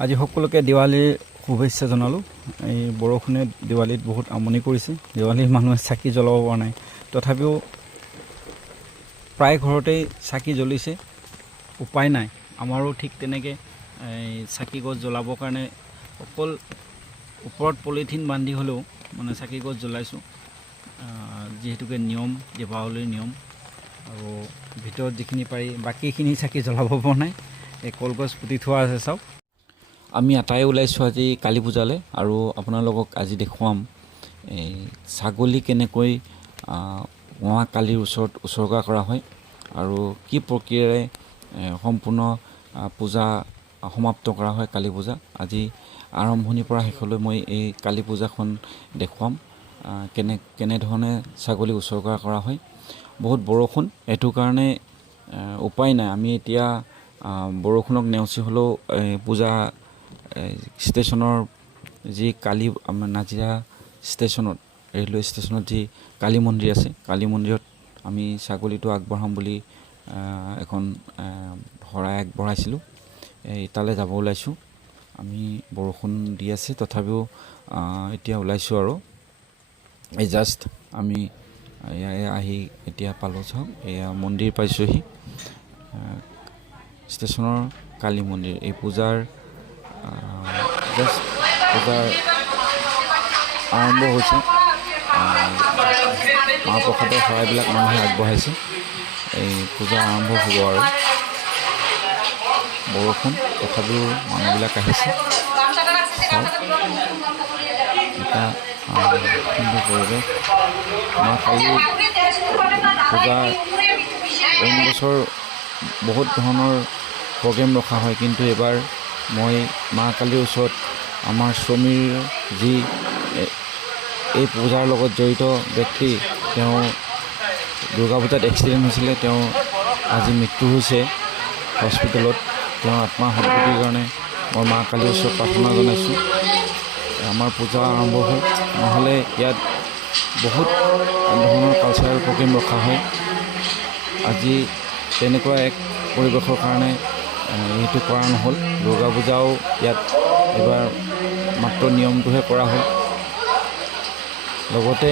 আজি সকলোকে দেৱালীৰ শুভেচ্ছা জনালোঁ। এই বৰষুণে দেৱালীত বহুত আমনি কৰিছে। দেৱালীত মানুহে চাকি জ্বলাব পৰা নাই, তথাপিও প্ৰায় ঘৰতেই চাকি জ্বলিছে। উপায় নাই, আমাৰো ঠিক তেনেকৈ চাকি গছ জ্বলাবৰ কাৰণে অকল ওপৰত পলিথিন বান্ধি হ'লেও মানে চাকি গছ জ্বলাইছোঁ, যিহেতুকে নিয়ম, দীপাৱলীৰ নিয়ম। আৰু ভিতৰত যিখিনি পাৰি বাকীখিনি চাকি জ্বলাব পৰা নাই। এই কলগছ পুতি থোৱা আছে চাওক। আমি আটাই ওলাইছোঁ আজি কালী পূজালৈ, আৰু আপোনালোকক আজি দেখুৱাম এই ছাগলী কেনেকৈ মা কালীৰ ওচৰত উছৰ্গা কৰা হয় আৰু কি প্ৰক্ৰিয়াৰে সম্পূৰ্ণ পূজা সমাপ্ত কৰা হয়। কালী পূজা আজি আৰম্ভণিৰ পৰা শেষলৈ মই এই কালী পূজাখন দেখুৱাম, কেনেধৰণে ছাগলী উছৰ্গা কৰা হয়। বহুত বৰষুণ, এইটো কাৰণে উপায় নাই, আমি এতিয়া বৰষুণক নেওচি হ'লেও পূজা ষ্টেচনৰ যি কালী নাজিৰা ষ্টেচনত, ৰেলৱে ষ্টেচনত যি কালী মন্দিৰ আছে, কালী মন্দিৰত আমি ছাগলীটো আগবঢ়াম বুলি এখন শৰাই আগবঢ়াইছিলোঁ। তালৈ যাব ওলাইছোঁ। আমি বৰষুণ দি আছে, তথাপিও এতিয়া ওলাইছোঁ আৰু এই জাষ্ট আমি আহি এতিয়া পালোঁ। চাওক, এয়া মন্দিৰ পাইছোঁহি, ষ্টেচনৰ কালী মন্দিৰ। এই পূজাৰ আৰম্ভ হৈছে। মাহ প্ৰসাদৰ শৰাইবিলাক মানুহে আগবঢ়াইছে। এই পূজা আৰম্ভ হ'ব আৰু বৰষুণ, তথাপিও মানুহবিলাক আহিছে। এটা সুন্দৰ পৰিৱেশ। মা কালীৰ পূজা অইন বছৰ বহুত ধৰণৰ প্ৰগ্ৰেম ৰখা হয়, কিন্তু এইবাৰ মই মা কালীৰ ওচৰত আমাৰ সমীৰ যি এই পূজাৰ লগত জড়িত ব্যক্তি, তেওঁ দুৰ্গা পূজাত এক্সিডেণ্ট হৈছিলে, তেওঁ আজি মৃত্যু হৈছে হস্পিটেলত। তেওঁৰ আত্মাৰ সদ্গতিৰ কাৰণে মই মা কালীৰ ওচৰত প্ৰাৰ্থনা জনাইছোঁ। আমাৰ পূজা আৰম্ভ হ'ল, নহ'লে ইয়াত বহুত ধৰণৰ কালচাৰেল প্ৰগ্ৰেম ৰখা হয়। আজি তেনেকুৱা এক পৰিৱেশৰ কাৰণে এইটো কৰা নহ'ল। দুৰ্গা পূজাও ইয়াত এইবাৰ মাত্ৰ নিয়মটোহে কৰা হ'ল। লগতে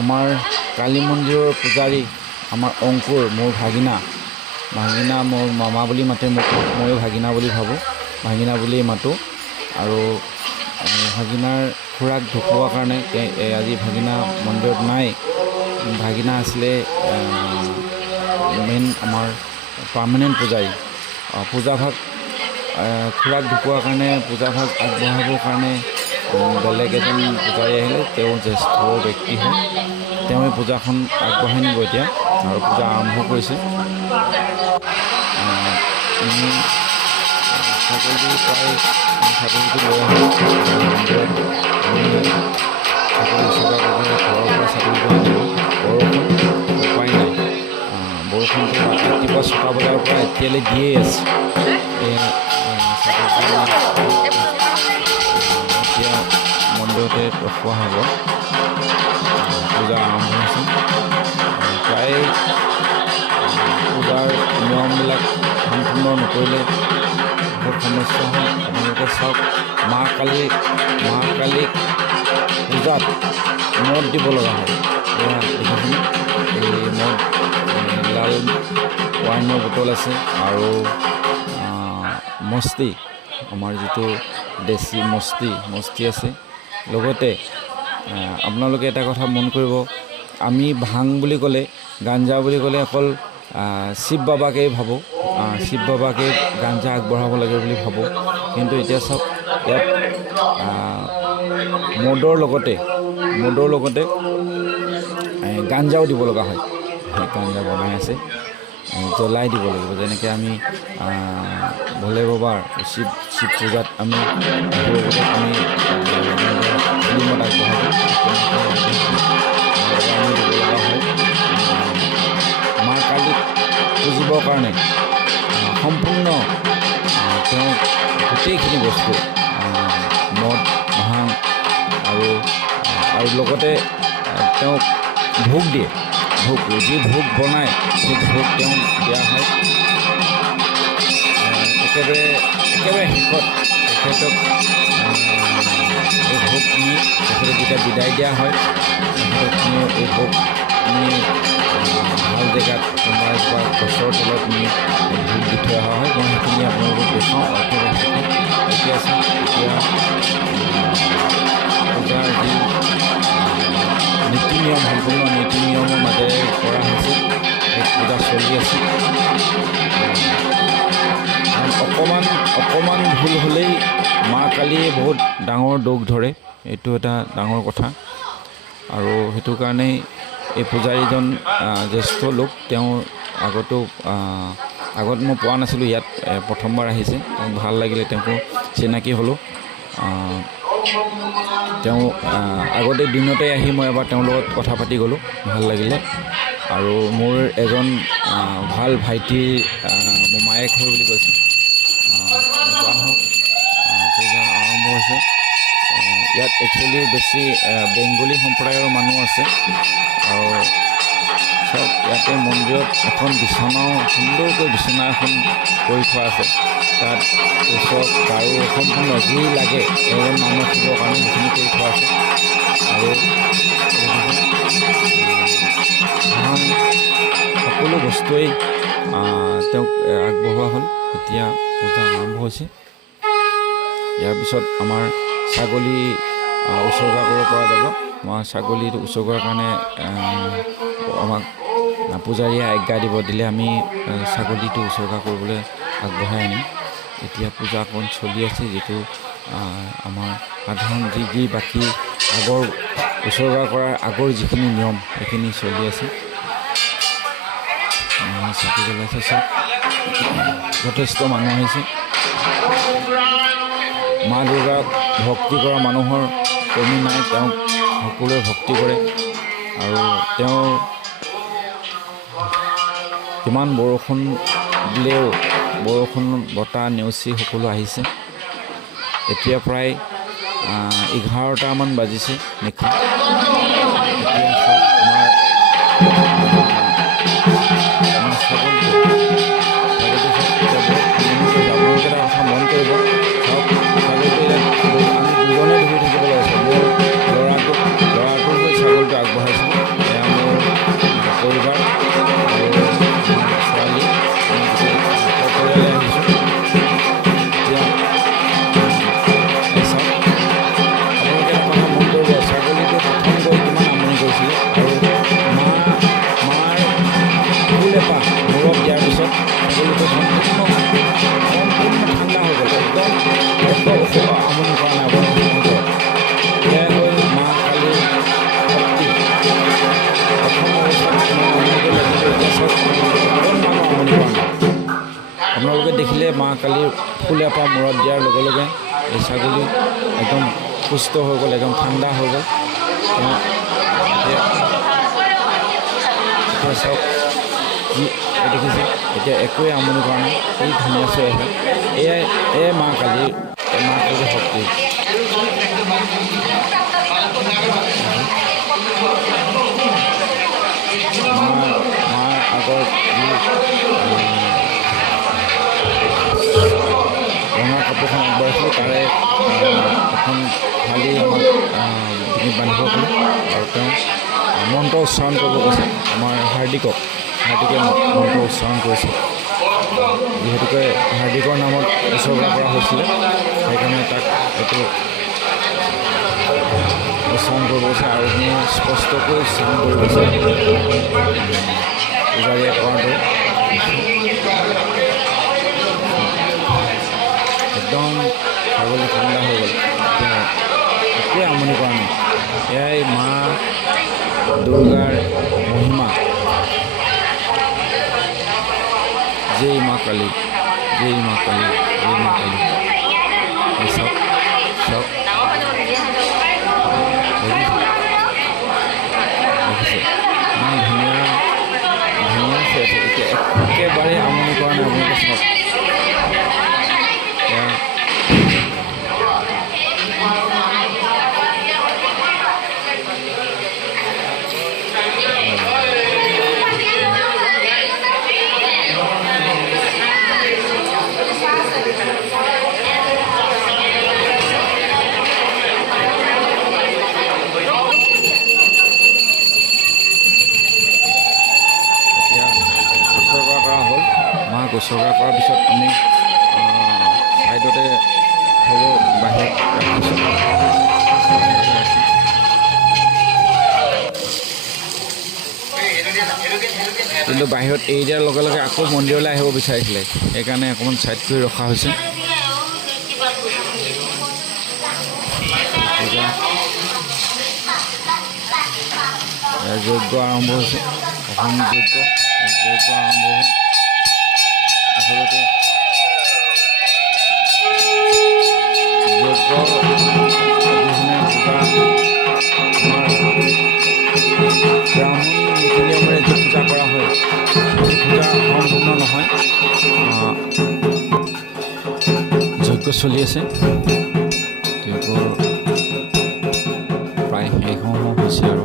আমাৰ কালী মন্দিৰৰ পূজাৰী আমাৰ অংকুৰ, মোৰ ভাগিনা, মোৰ মামা বুলি মাতে মোক, ময়ো ভাগিনা বুলি ভাবোঁ, ভাগিনা বুলিয়েই মাতোঁ। আৰু ভাগিনাৰ খুৰাক ঢুকোৱাৰ কাৰণে আজি ভাগিনা মন্দিৰত নাই। ভাগিনা আছিলে মেইন আমাৰ পাৰ্মানেণ্ট পূজাৰী। পূজাভাগ খুৰাক ঢুকোৱাৰ কাৰণে পূজাভাগ আগবঢ়াবৰ কাৰণে বেলেগ এজন পূজাৰী আহিলে। তেওঁ জ্যেষ্ঠ ব্যক্তি হয়, তেওঁৱে পূজাখন আগবঢ়াই নিব এতিয়া, আৰু পূজা আৰম্ভ কৰিছে। ছাগলী প্ৰায় ছাগলীটো লৈ আহোঁ মন্দিৰত, আমি ছাগলী উছৰ্গা কৰিবলৈ ঘৰৰ পৰা ছাগলীটো আনিলোঁ। বৰষুণ, উপায় নাই, বৰষুণটো ৰাতিপুৱা 6টা বজাৰ পৰা এতিয়ালৈ দিয়েই আছে। এয়া এতিয়া মন্দিৰতে ৰখোৱা হ'ব। পূজা আৰম্ভ হৈছে। প্ৰায় পূজাৰ নিয়মবিলাক সম্পূৰ্ণ নকৰিলে বহুত সমস্যা হয়। আপোনালোকে চাওক, মা কালীক পূজাত মদ দিব লগা হয়। এয়া দেখিছেনে, এই মদ লাল ৱাইনৰ বটল আছে, আৰু মস্তি, আমাৰ যিটো দেশী মস্তি আছে। লগতে আপোনালোকে এটা কথা মন কৰিব, আমি ভাং বুলি ক'লে, গাঞ্জা বুলি ক'লে অকল শিৱ বাবাকেই ভাবোঁ, শিৱ বাবাকে গাঞ্জা আগবঢ়াব লাগে বুলি ভাবোঁ। কিন্তু এতিয়া চাওক, ইয়াত মদৰ লগতে গাঞ্জাও দিব লগা হয়। গাঞ্জা বনাই আছে, জ্বলাই দিব লাগিব। যেনেকৈ আমি ভোলে বাবাৰ শিৱ পূজাত আমি ফিল্মত আগবঢ়াওঁ, আমি দিব লগা হয়। মা কালীক পুজিবৰ কাৰণে সম্পূৰ্ণ তেওঁ গোটেইখিনি বস্তু, মদ, ভাং আৰু লগতে তেওঁক ভোগ দিয়ে। যি ভোগ বনায় সেই ভোগ তেওঁক দিয়া হয়। একেবাৰে শেষত তেখেতক এই ভোগ নি তেখেতক যেতিয়া বিদায় দিয়া হয় তেখেতক এই ভোগ নি ভাল জেগাত কোনোবা এজোপা গছৰ তলত নি ভোগ দি থৈ অহা হয়। মই সেইখিনি আপোনালোকক দেখুৱাওঁ। এতিয়া আছে এতিয়া পূজাৰ যি নীতি নিয়ম সম্পূৰ্ণ নীতি নিয়মৰ মাজেৰে কৰা হৈছে এই পূজা চলি আছে। অকণমান ভুল হ'লেই মা কালীয়ে বহুত ডাঙৰ দুখ ধৰে, এইটো এটা ডাঙৰ কথা। আৰু সেইটো কাৰণেই এই পূজাৰীজন জ্যেষ্ঠ লোক, তেওঁৰ আগত মই পোৱা নাছিলোঁ, ইয়াত প্ৰথমবাৰ আহিছে। ভাল লাগিলে, তেওঁকো চিনাকি হ'লোঁ। তেওঁ আগতে দিনতে আহি মই এবাৰ তেওঁৰ লগত কথা পাতি গ'লোঁ, ভাল লাগিলে। আৰু মোৰ এজন ভাল ভাইটিৰ মোমায়েক হয় বুলি কৈছে। পূজা আৰম্ভ হৈছে। ইয়াত একচুৱেলি বেছি বেংগলী সম্প্ৰদায়ৰ মানুহ আছে। আৰু চব ইয়াতে মন্দিৰত এখন বিচনাও সুন্দৰকৈ বিচনা এখন কৰি থোৱা আছে। তাত ওচৰত গাৰু সম্পূৰ্ণ যি লাগে এজন মানুহ শুবৰ কাৰণে সেইখিনি কৰি থোৱা আছে। আৰু সকলো বস্তুৱেই তেওঁক আগবঢ়োৱা হ'ল। এতিয়া পূজা আৰম্ভ হৈছে। ইয়াৰ পিছত আমাৰ ছাগলী উচৰ্গা কৰিব পৰা যাব। আমাৰ ছাগলীটো উচৰ্গাৰ কাৰণে আমাক পূজাৰীয়ে আজ্ঞা দিলে আমি ছাগলীটো উচৰ্গা কৰিবলৈ আগবঢ়াই আনিম। এতিয়া পূজা অকণ চলি আছে, যিটো আমাৰ সাধাৰণ যি বাকী আগৰ উচৰ্গা কৰাৰ আগৰ যিখিনি নিয়ম সেইখিনি চলি আছে। চাকি জ্বলাইছে, চব যথেষ্ট মানুহ আহিছে। মা দুৰ্গাক ভক্তি কৰা মানুহৰ কমি নাই, তেওঁক সকলোৱে ভক্তি কৰে। আৰু তেওঁ কিমান বৰষুণ দিলেও বৰষুণ বতাহ নেওচি সকলো আহিছে। এতিয়া প্ৰায় 11টামান বাজিছে নিশা। এতিয়া আমাৰ ছাগলীটো আপোনালোকে এটা কথা মন কৰিব, চাওক ছাগলীটো আমি দুজনে ধৰি থাকিব লাগিছে। মোৰ ল'ৰাটোক হৈ ছাগলীটো আগবঢ়াইছিলোঁ। এয়া মোৰ পৰিবাৰ আৰু ছোৱালী, আমি গোটেই পৰিয়ালে আহিছোঁ। এতিয়া চাওক আপোনালোকে এটা কথা মন কৰিব, ছাগলীটো প্ৰথম গৈ কিমান আমনি কৰিছিলে। আৰু মাৰ ফুল এপাহ মূৰত দিয়াৰ পিছত ছাগলীটো সম্পূৰ্ণ ঠাণ্ডা হৈ গ'ল। একদম আমনি কৰা নাই। এয়াই হ'ল মা কালীৰ শক্তি। প্ৰথম অৱস্থাত আমনি কৰিলে, কিন্তু এতিয়া চাওক অকণমানো আমনি কৰা নাই। আপোনালোকে দেখিলে মা কালীৰ ফুল এপাহ মূৰত দিয়াৰ লগে লগে এই ছাগলী একদম সুস্থ হৈ গ'ল, একদম ঠাণ্ডা হৈ গ'ল। এতিয়া চাওক দেখিছে, এতিয়া একোৱে আমনি কৰা নাই, কি ধুনীয়া চৈ আছে। এয়াই মা কালীৰ শক্তি। মাৰ আগত যি ৰঙা কাপোৰখন আগবঢ়াইছিলোঁ, তাৰে এখন ঢালি আমাক ডিঙিত বান্ধিব ক'লে। আৰু তেওঁ মন্ত্ৰ উচ্চাৰণ কৰিব কৈছে। আমাৰ হাৰ্দিকে মন্ত্ৰ উচ্চাৰণ কৰিছে। যিহেতুকে হাৰ্দিকৰ নামত উচৰ্গা কৰা হৈছিলে, সেইকাৰণে তাক এইটো উচ্চাৰণ কৰিব গৈছে। আৰু মোৰ স্পষ্টকৈ উচ্চাৰণ কৰি গৈছে পূজাৰীয়ে কৰাটো। একদম ছাগলী ঠাণ্ডা হৈ গ'ল, এতিয়া একোৱে আমনি কৰা নাই। এয়াই মা দুৰ্গাৰ মহিমা। জয় মা কালী, জয় মা কালী, জয় মা কালী। চব দেখিছে ইমান ধুনীয়া হৈ আছে। এতিয়া একেবাৰে আমনি কৰা নাই আপোনালোকে চাওক। গোচৰা কৰাৰ পিছত আমি ছাইডতে হ'ব বাহিৰত ৰাখিছোঁ। কিন্তু বাহিৰত এৰি দিয়াৰ লগে লগে আকৌ মন্দিৰলৈ আহিব বিচাৰিছিলে, সেইকাৰণে অকণমান ছাইড কৰি ৰখা হৈছে। যজ্ঞ আৰম্ভ হৈছে, অসম যজ্ঞ আৰম্ভ হ'ল। আচলতে যজ্ঞ অবিহনে পূজা আমাৰ ব্ৰাহ্মণ নীতি নিয়মেৰে যি পূজা কৰা হয় সেই পূজা সম্পূৰ্ণ নহয়। যজ্ঞ চলি আছে, যজ্ঞৰ প্ৰায় শেষ হওঁ হৈছে আৰু